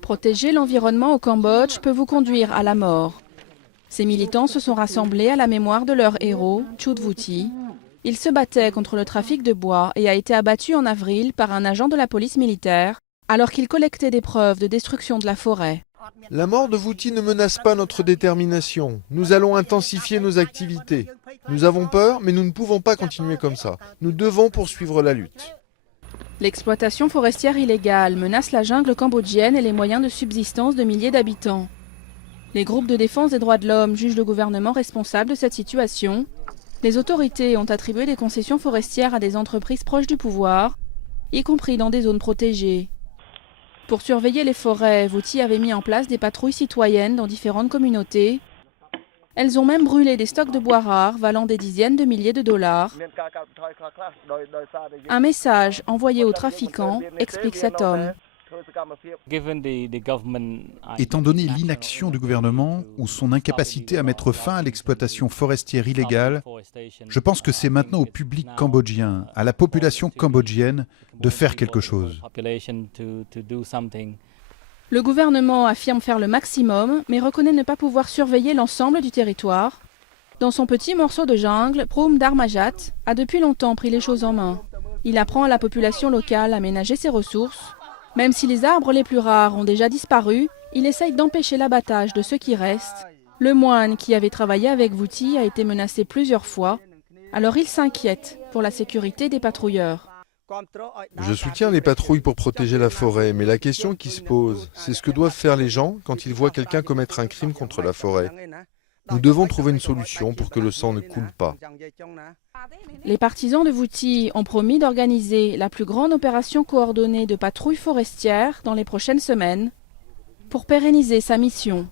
Protéger l'environnement au Cambodge peut vous conduire à la mort. Ces militants se sont rassemblés à la mémoire de leur héros, Chut Vuti. Il se battait contre le trafic de bois et a été abattu en avril par un agent de la police militaire alors qu'il collectait des preuves de destruction de la forêt. La mort de Vuti ne menace pas notre détermination. Nous allons intensifier nos activités. Nous avons peur, mais nous ne pouvons pas continuer comme ça. Nous devons poursuivre la lutte. L'exploitation forestière illégale menace la jungle cambodgienne et les moyens de subsistance de milliers d'habitants. Les groupes de défense des droits de l'homme jugent le gouvernement responsable de cette situation. Les autorités ont attribué des concessions forestières à des entreprises proches du pouvoir, y compris dans des zones protégées. Pour surveiller les forêts, Vuti avait mis en place des patrouilles citoyennes dans différentes communautés. Elles ont même brûlé des stocks de bois rares valant des dizaines de milliers de dollars. Un message envoyé aux trafiquants, explique cet homme. Étant donné l'inaction du gouvernement ou son incapacité à mettre fin à l'exploitation forestière illégale, je pense que c'est maintenant au public cambodgien, à la population cambodgienne, de faire quelque chose. Le gouvernement affirme faire le maximum, mais reconnaît ne pas pouvoir surveiller l'ensemble du territoire. Dans son petit morceau de jungle, Proum Darmajat a depuis longtemps pris les choses en main. Il apprend à la population locale à ménager ses ressources. Même si les arbres les plus rares ont déjà disparu, il essaye d'empêcher l'abattage de ceux qui restent. Le moine qui avait travaillé avec Vuti a été menacé plusieurs fois, alors il s'inquiète pour la sécurité des patrouilleurs. Je soutiens les patrouilles pour protéger la forêt, mais la question qui se pose, c'est ce que doivent faire les gens quand ils voient quelqu'un commettre un crime contre la forêt. Nous devons trouver une solution pour que le sang ne coule pas. Les partisans de Vuti ont promis d'organiser la plus grande opération coordonnée de patrouille forestière dans les prochaines semaines pour pérenniser sa mission.